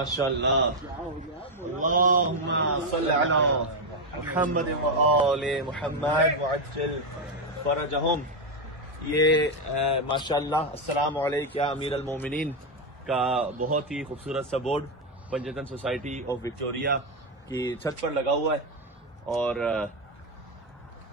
ماشاءاللہ اللہم صلی علی محمد و آل محمد وعجل فرجہم. یہ ماشاءاللہ السلام علیکم یا امیر المومنین کا بہت ہی خوبصورت سا بورڈ پنجتن سوسائٹی آف وکٹوریا کی چھت پر لگا ہوا ہے. اور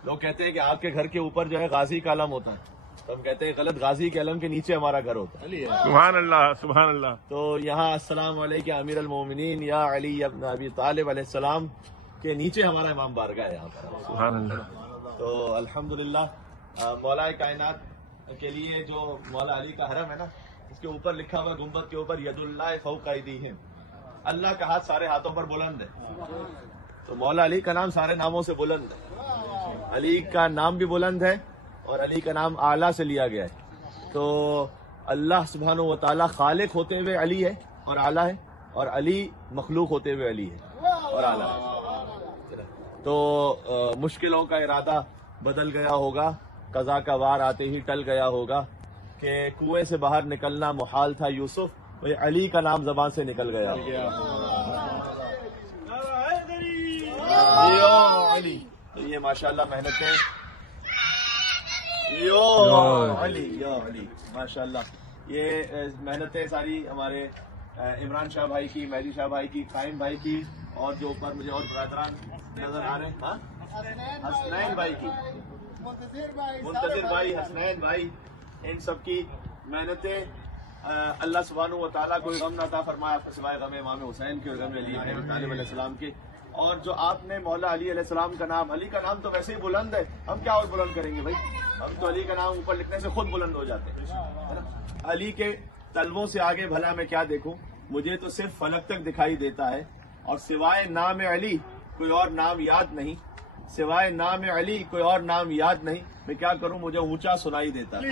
لوگ کہتے ہیں کہ آپ کے گھر کے اوپر جو ہے غازی کا علم ہوتا ہے، تو ہم کہتے ہیں غلط، غازی کے علم کے نیچے ہمارا گھر ہوتا ہے. سبحان اللہ سبحان اللہ. تو یہاں السلام علیکم امیر المومنین یا علی ابن ابی طالب علیہ السلام کے نیچے ہمارا امام بارگاہ ہے یہاں پر. سبحان اللہ. تو الحمدللہ مولا کائنات کے لیے جو مولا علی کا حرم ہے نا، اس کے اوپر لکھا ہوا گنبد کے اوپر ید اللہ فوق ایدیہم، اللہ کا ہاتھ سارے ہاتھوں پر بلند ہے. تو مولا علی کا نام سارے ناموں سے بلند ہے. علی کا نام بھی بلند ہے اور علی کا نام اعلیٰ سے لیا گیا ہے. تو اللہ سبحانہ و تعالیٰ خالق ہوتے ہوئے علی ہے اور اعلیٰ ہے، اور علی مخلوق ہوتے ہوئے علی ہے اور اعلیٰ ہے. تو مشکلوں کا ارادہ بدل گیا ہوگا، قضا کا وار آتے ہی ٹل گیا ہوگا کہ کنویں سے باہر نکلنا محال تھا یوسف، وہ علی کا نام زبان سے نکل گیا. علی تو یہ ماشاءاللہ محنتیں علی ماشاءاللہ یہ محنتیں ساری ہمارے عمران شاہ بھائی کی، مہدی شاہ بھائی کی، قائم بھائی کی، اور جو اوپر مجھے اور برادران نظر آ رہے ہیں، حسنین بھائی کی، منتظر بھائی، حسنین بھائی، ان سب کی محنتیں. اللہ سبحانہ و تعالیٰ کوئی غم نہ عطا فرمائے آپ کو سوائے غم امام حسین کے اور غم علی ابن ابی طالب علیہ السلام کے. اور جو آپ نے مولا علی علیہ السلام کا نام، علی کا نام تو ویسے ہی بلند ہے، ہم کیا اور بلند کریں گے بھائی؟ ہم تو علی کا نام اوپر لکھنے سے خود بلند ہو جاتے ہیں. علی کے طلبوں سے آگے بھلا میں کیا دیکھوں؟ مجھے تو صرف فلک تک دکھائی دیتا ہے، اور سوائے نام علی کوئی اور نام یاد نہیں، سوائے نام علی کوئی اور نام یاد نہیں. میں کیا کروں، مجھے اونچا سنائی دیتا ہے.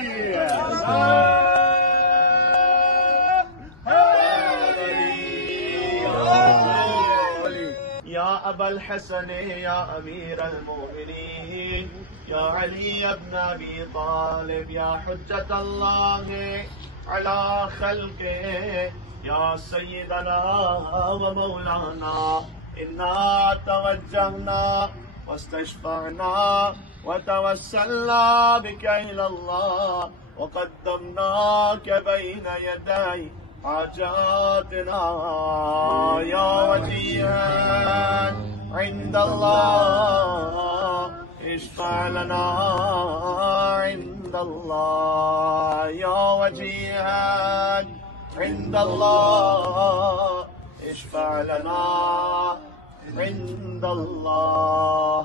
یا ابا الحسن یا امیر المومنین یا علی ابن ابی طالب یا حجت اللہ علی خلقہ یا سیدنا و مولانا انا توجہنا واستشفعنا وتوسلنا بک الی اللہ وقدمناک بین یدی حاجاتنا یا وجیہا عند اللہ اشفع لنا عند اللہ یا وجیہا عند اللہ اشفع لنا عند اللہ.